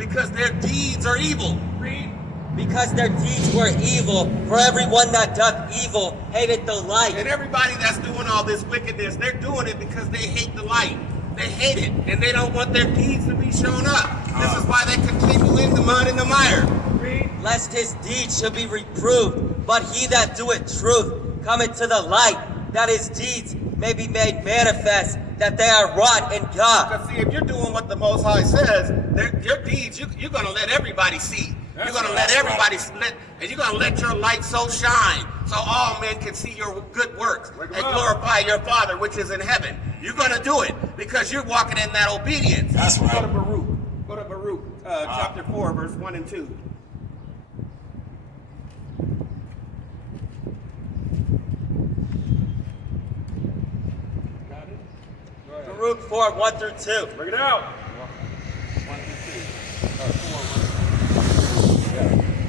Because their deeds are evil. Read. Because their deeds were evil, for everyone that doth evil hated the light. And everybody that's doing all this wickedness, they're doing it because they hate the light. They hate it, and they don't want their deeds to be shown up. This is why they continue in the mud and the mire. Read. Lest his deeds should be reproved, but he that doeth truth cometh to the light, that his deeds may be made manifest, that they are wrought in God. Because see, if you're doing what the Most High says, your deeds, you're going to let everybody see. You're going to let everybody, and you're going to let your light so shine, so all men can see your good works and glorify your Father which is in heaven. You're going to do it because you're walking in that obedience. That's right. Go to Baruch. Go to Baruch, chapter 4, verse 1 and 2. Got it? Baruch 4, 1 through 2. Bring it out. 1 through 2.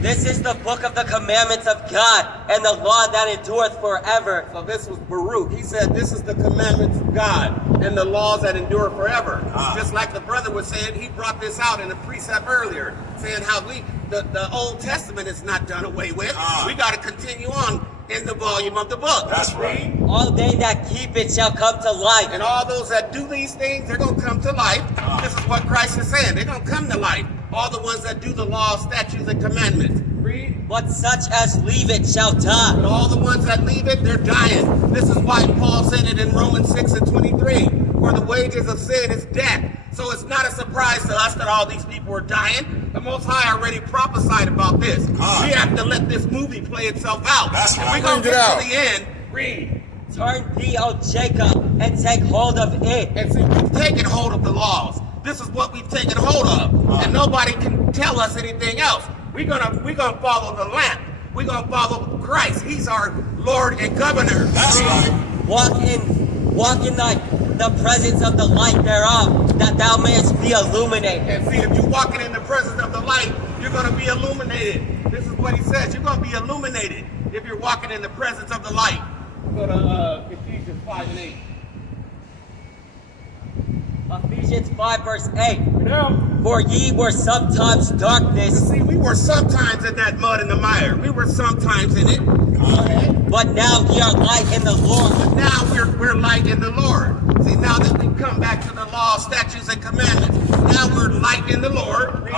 This is the book of the commandments of God, and the law that endureth forever. So this was Baruch. He said this is the commandments of God and the laws that endure forever. Just like the brother was saying, he brought this out in the precept earlier, saying how the Old Testament is not done away with. We got to continue on in the volume of the book. That's right. All they that keep it shall come to life. And all those that do these things, they're going to come to life. This is what Christ is saying. They're going to come to life. All the ones that do the law, statutes, and commandments. Read. But such as leave it shall die. But all the ones that leave it, they're dying. This is why Paul said it in Romans 6 and 23. For the wages of sin is death. So it's not a surprise to us that all these people are dying. The Most High already prophesied about this. We have to let this movie play itself out. That's right. We're going to get to the end. Read. Turn thee, O Jacob, and take hold of it. And see, we've taken hold of the laws. This is what we've taken hold of. And nobody can tell us anything else. We're gonna follow the lamp. We're gonna follow Christ. He's our Lord and Governor. That's right. Walk in the presence of the light thereof, that thou mayest be illuminated. And see, if you're walking in the presence of the light, you're gonna be illuminated. This is what he says. You're gonna be illuminated if you're walking in the presence of the light. Go to Ephesians 5 and 8. Ephesians 5 verse 8. Yeah. For ye were sometimes darkness, See, we were sometimes in that mud and the mire. We were sometimes in it. but now ye are light in the Lord. But now we're light in the Lord. See, now that we come back to the law, statutes, and commandments, now we're light in the Lord.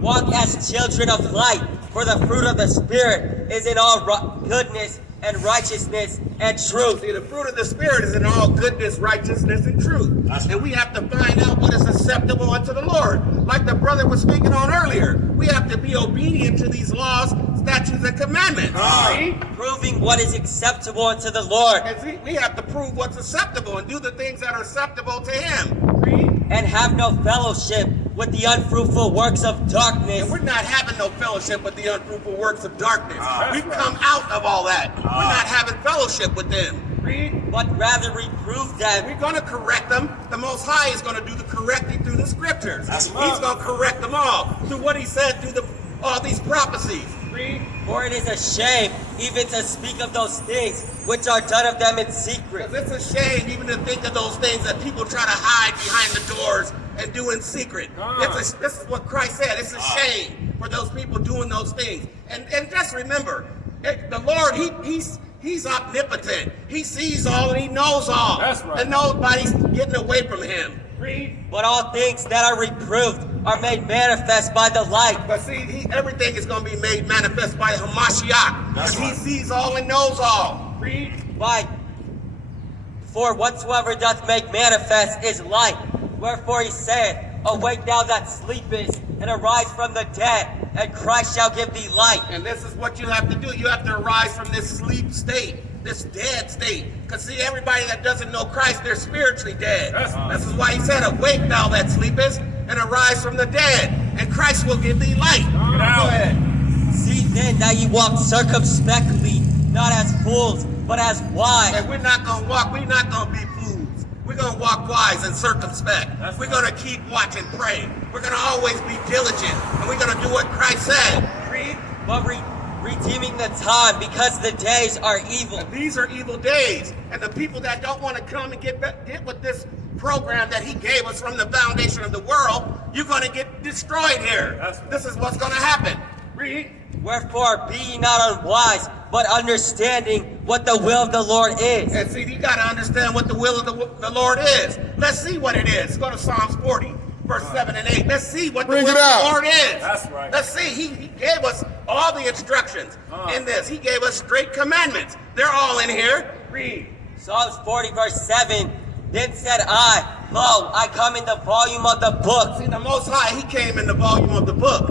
Walk as children of light, for the fruit of the Spirit is in all goodness and righteousness and truth. See, the fruit of the Spirit is in all goodness, righteousness, and truth. And we have to find out what is acceptable unto the Lord. Like the brother was speaking on earlier, we have to be obedient to these laws, statutes, and commandments. Proving what is acceptable unto the Lord. And see, we have to prove what's acceptable and do the things that are acceptable to Him. And have no fellowship with the unfruitful works of darkness. And we're not having no fellowship with the unfruitful works of darkness. We've come out of all that. We're not having fellowship with them. But rather reprove them. We're going to correct them. The Most High is going to do the correcting through the scriptures. He's going to correct them all through what He said through all these prophecies. For it is a shame even to speak of those things which are done of them in secret. It's a shame even to think of those things that people try to hide behind the doors and do in secret. This is what Christ said. It's a shame for those people doing those things. And just remember, the Lord, He's omnipotent. He sees all and He knows all. That's right. And nobody's getting away from Him. But all things that are reproved are made manifest by the light. But see, everything is going to be made manifest by Hamashiach. That's He right. sees all and knows all. For whatsoever doth make manifest is light. Wherefore He saith, Awake thou that sleepest, and arise from the dead, and Christ shall give thee light. And this is what you have to do. You have to arise from this sleep state, this dead state. Because see, everybody that doesn't know Christ, they're spiritually dead. This is why He said, Awake thou that sleepest, and arise from the dead, and Christ will give thee light. Go ahead. See then that ye walk circumspectly, not as fools, but as wise. And we're not going to be fools. We're going to walk wise and circumspect. We're going to keep watch and pray. We're going to always be diligent, and we're going to do what Christ said. But redeeming the time, because the days are evil. And these are evil days, and the people that don't want to come and get with this program that he gave us from the foundation of the world, you're going to get destroyed here. This is what's going to happen. Read. Wherefore be ye not unwise, but understanding what the will of the Lord is. And see, you got to understand what the will of the Lord is. Let's see what it is. Go to Psalms 40, verse 7 and 8. Let's see what the will of the Lord is. That's right. Let's see. He gave us all the instructions in this. He gave us great commandments. They're all in here. Read. Psalms 40, verse 7. Then said I, lo, I come in the volume of the book. See, the Most High, he came in the volume of the book.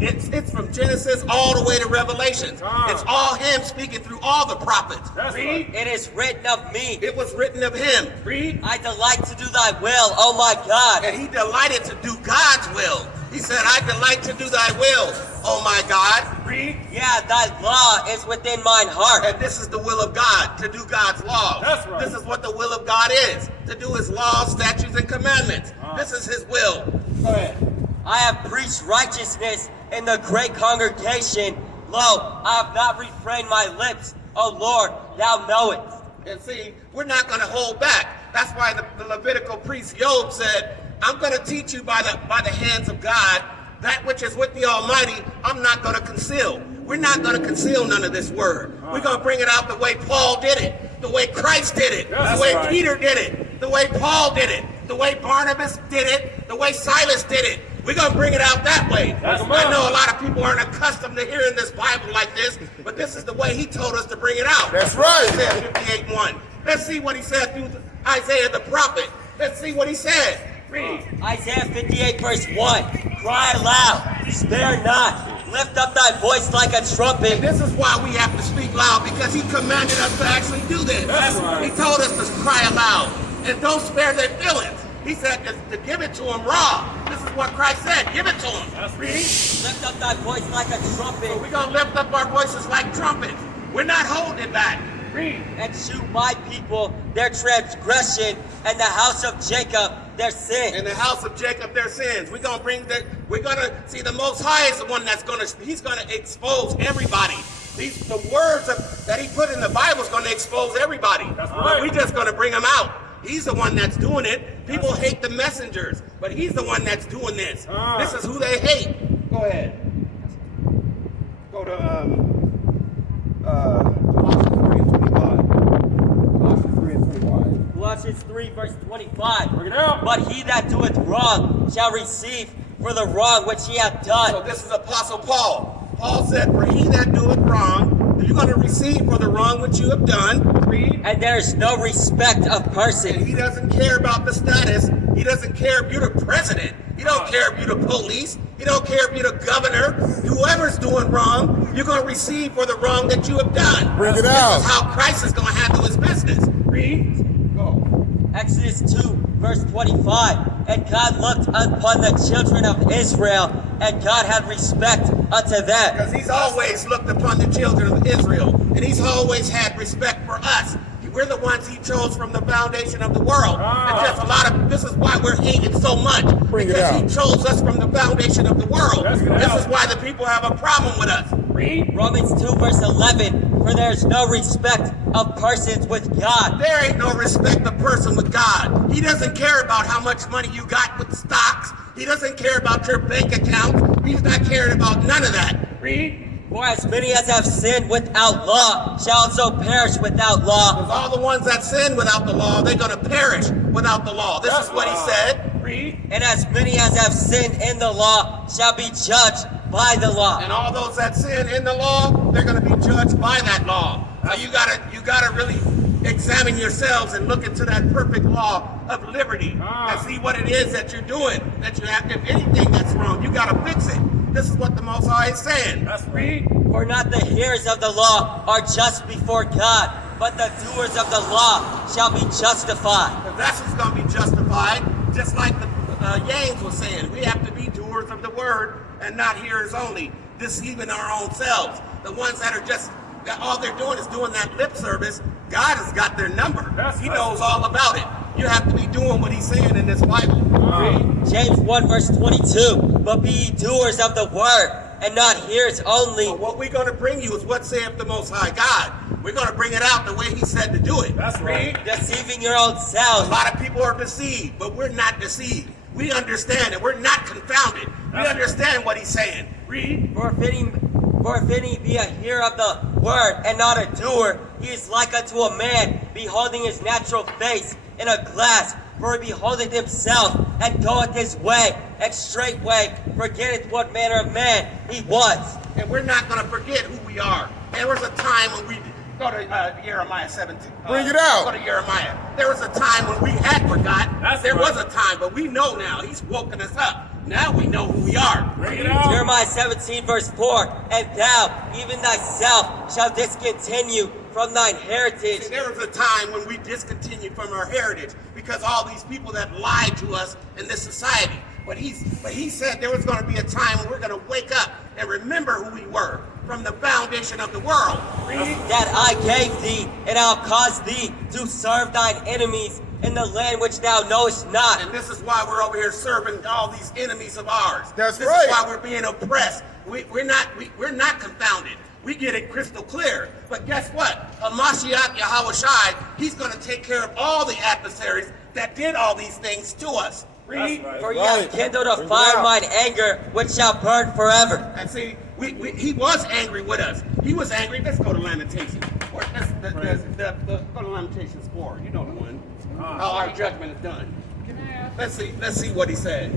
It's from Genesis all the way to Revelations. It's all him speaking through all the prophets. Read. It is written of me. It was written of him. Read. I delight to do thy will, O my God. And he delighted to do God's will. He said, I delight to do thy will, oh my God. Read. Yeah, thy law is within mine heart. And this is the will of God, to do God's law. That's right. This is what the will of God is, to do his laws, statutes, and commandments. This is his will. Go ahead. I have preached righteousness in the great congregation. Lo, I have not refrained my lips. O Lord, thou knowest. And see, we're not going to hold back. That's why the Levitical priest Job said, I'm going to teach you by the hands of God that which is with the Almighty. I'm not going to conceal. We're not going to conceal none of this word. We're going to bring it out the way Paul did it, the way Christ did it, the way Peter did it, the way Paul did it, the way Barnabas did it, the way Silas did it. We're going to bring it out that way. I know a lot of people aren't accustomed to hearing this Bible like this, but this is the way he told us to bring it out. That's right. Isaiah 58:1. Let's see what he said through Isaiah the prophet. Let's see what he said. Read. Isaiah 58, verse 1. Cry aloud, spare not, lift up thy voice like a trumpet. This is why we have to speak loud, because he commanded us to actually do this. He told us to cry aloud and don't spare their feelings. He said to give it to them raw. This is what Christ said. Give it to them. Read. Lift up thy voice like a trumpet. So we're going to lift up our voices like trumpets. We're not holding it back. Read. And shew my people their transgression, and the house of Jacob their sin. In the house of Jacob their sins. We're going to see the Most High is the one he's going to expose everybody. The words that he put in the Bible is going to expose everybody. But we're just going to bring them out. He's the one that's doing it. People hate the messengers, but he's the one that's doing this. This is who they hate. Go ahead. Go to Colossians 3, verse 25. Bring it out. But he that doeth wrong shall receive for the wrong which he hath done. So this is Apostle Paul. Paul said, for he that doeth wrong, you're going to receive for the wrong which you have done. Read. And there is no respect of And person. he doesn't care about the status. He doesn't care if you're the president. He don't care if you're the police. He don't care if you're the governor. Whoever's doing wrong, you're going to receive for the wrong that you have done. Bring it This out. is how Christ is going to handle his business. Read. Go. Exodus 2, verse 25. And God looked upon the children of Israel, and God had respect unto them. Because he's always looked upon the children of Israel. And he's always had respect for us. We're the ones he chose from the foundation of the world. And just this is why we're hated so much. Bring it because he out. chose us from the foundation of the world. That's good. This is why the people have a problem with us. Read. Romans 2, verse 11. For there is no respect of persons with God. There ain't no respect of person with God. He doesn't care about how much money you got with stocks. He doesn't care about your bank account. He's not caring about none of that. Read. For as many as have sinned without law shall also perish without law. Because all the ones that sin without the law, they're going to perish without the law. This is what he said. Read. And as many as have sinned in the law shall be judged by the law. And all those that sin in the law, they're going to be judged by that law. So you gotta really examine yourselves and look into that perfect law of liberty and see what it is that you're doing. That you have, if anything that's wrong, you gotta fix it. This is what the Most High is saying. That's Read. For not the hearers of the law are just before God, but the doers of the law shall be justified. Because that's what's going to be justified. Just like the Yangs was saying, we have to be doers of the word and not hearers only, deceiving our own selves. The ones that all they're doing is doing that lip service. God has got their number. He knows all about it. You have to be doing what he's saying in this Bible. Read. James 1, verse 22. But be ye doers of the word, and not hearers only. So what we're going to bring you is what saith the Most High God. We're going to bring it out the way he said to do it. That's right. Deceiving your own selves. A lot of people are deceived, but we're not deceived. We understand it. We're not confounded. We understand what he's saying. Read. For if any be a hearer of the word and not a doer, he is like unto a man beholding his natural face in a glass. For he beholdeth himself and goeth his way, and straightway forgetteth what manner of man he was. And we're not going to forget who we are. There was a time when we go to Jeremiah 17. Bring it out. Go to Jeremiah. There was a time when we had forgot. That's there right. was a time, but we know now. He's woken us up. Now we know who we are. Bring it out. Jeremiah 17 verse 4, and thou, even thyself, shalt discontinue from thine heritage. See, there was a time when we discontinued from our heritage because all these people that lied to us in this society. But he said there was going to be a time when we're going to wake up and remember who we were from the foundation of the world. Read. That I gave thee, and I'll cause thee to serve thine enemies in the land which thou knowest not. And this is why we're over here serving all these enemies of ours. That's this right. is why we're being oppressed. We're not confounded. We get it crystal clear. But guess what? Hamashiach Yahushai, he's going to take care of all the adversaries that did all these things to us. Read. Right. For ye have kindled a fire mine anger, which shall burn forever. And see, he was angry with us. He was angry. Let's go to Lamentations. Or go to Lamentations 4. You know the one. How our judgment is done. Let's see what he said.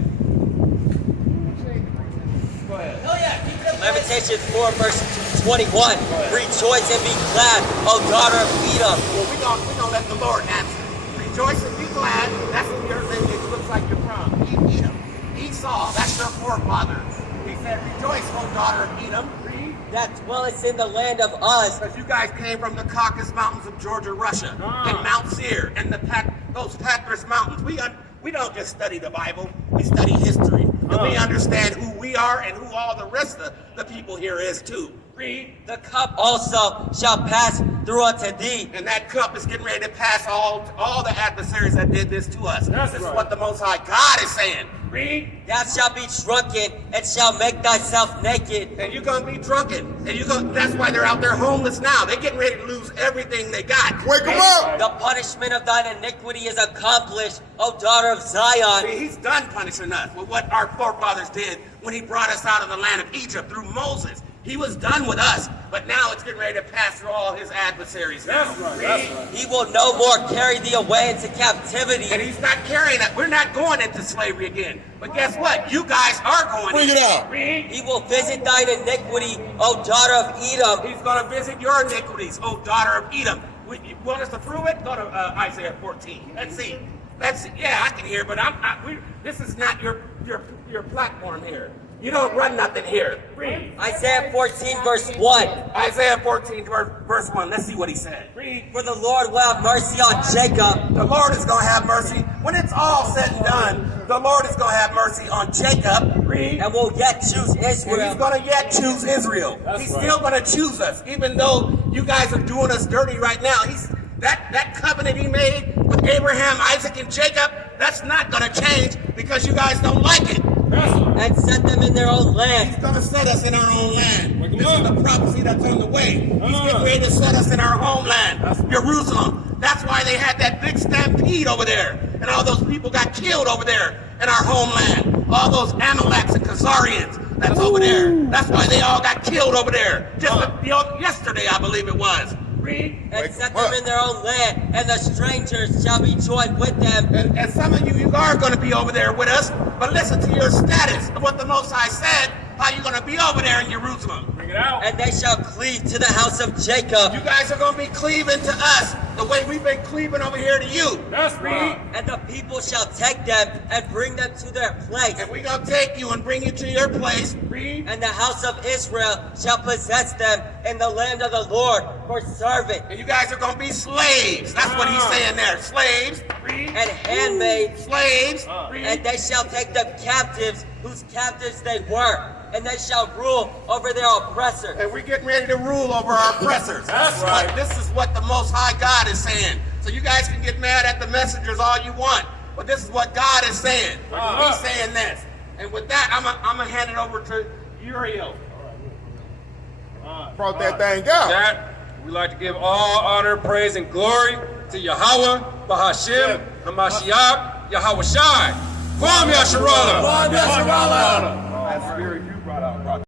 Go ahead. Lamentations 4 verse 21. Rejoice and be glad, O daughter of Edom. Well, we're gonna let the Lord answer. Rejoice and be glad. That's what your lineage looks like you're from. Edom. Esau, that's your forefather. He said, rejoice, O daughter of Edom. Read. That dwelleth in the land of Uz. Because you guys came from the Caucasus Mountains of Georgia, Russia, and Mount Seir, and those Patras Mountains. We don't just study the Bible, we study history. And we understand who we are and who all the rest of the people here is too. Read. The cup also shall pass through unto thee. And that cup is getting ready to pass all the adversaries that did this to us. That's this is right. what the Most High God is saying. Read. Thou shalt be drunken and shalt make thyself naked. And you're going to be drunken. And that's why they're out there homeless now. They're getting ready to lose everything they got. Wake them up. The punishment of thine iniquity is accomplished, O daughter of Zion. See, he's done punishing us with what our forefathers did when he brought us out of the land of Egypt through Moses. He was done with us, but now it's getting ready to pass through all his adversaries now. That's right. That's right. He will no more carry thee away into captivity. And he's not carrying it. We're not going into slavery again. But guess what? You guys are going Bring in. it out. Read. He will visit thine iniquity, O daughter of Edom. He's going to visit your iniquities, O daughter of Edom. You want us to prove it? Go to Isaiah 14. Let's see. Yeah, I can hear, but this is not your platform here. You don't run nothing here. Read. Isaiah 14 verse 1. Isaiah 14 verse 1. Let's see what he said. Read. For the Lord will have mercy on Jacob. The Lord is going to have mercy. When it's all said and done, the Lord is going to have mercy on Jacob. Read. And will yet choose And he's Israel. going to yet choose Israel. That's He's right. still going to choose us, even though you guys are doing us dirty right now. That covenant he made with Abraham, Isaac, and Jacob, that's not going to change because you guys don't like it. And set them in their own land. He's going to set us in our own land. Wake 'em This is up. the prophecy that's on the way. He's getting ready to set us in our homeland, Jerusalem. That's why they had that big stampede over there. And all those people got killed over there in our homeland. All those Amaleks and Khazarians that's over there. That's why they all got killed over there. Just yesterday, I believe it was. Read. And set them in their own land. And the strangers shall be joined with them. And some of you are going to be over there with us, but listen to your status of what the Most High said, how you're going to be over there in Jerusalem. Bring it out. And they shall cleave to the house of Jacob. You guys are going to be cleaving to us the way we've been cleaving over here to you. That's right. And the people shall take them and bring them to their place. And we're going to take you and bring you to your place. Read. And the house of Israel shall possess them in the land of the Lord for servant And you guys are going to be slaves. That's what he's saying there. Slaves. Read. and handmaids. Slaves. Read. And they shall take them captives, whose captives they were. And they shall rule over their oppressors. And we're getting ready to rule over our oppressors. That's right. But this is what the Most High God is saying. So you guys can get mad at the messengers all you want, but this is what God is saying. He's saying this. And with that, I'm gonna hand it over to Uriel. Brought that thing out. That we like to give all honor, praise, and glory to Yahweh, Bahashim, Hamashiach, Yahweh Shai. Kwam Yasharallah. Kwam Yasharallah. That spirit you brought out.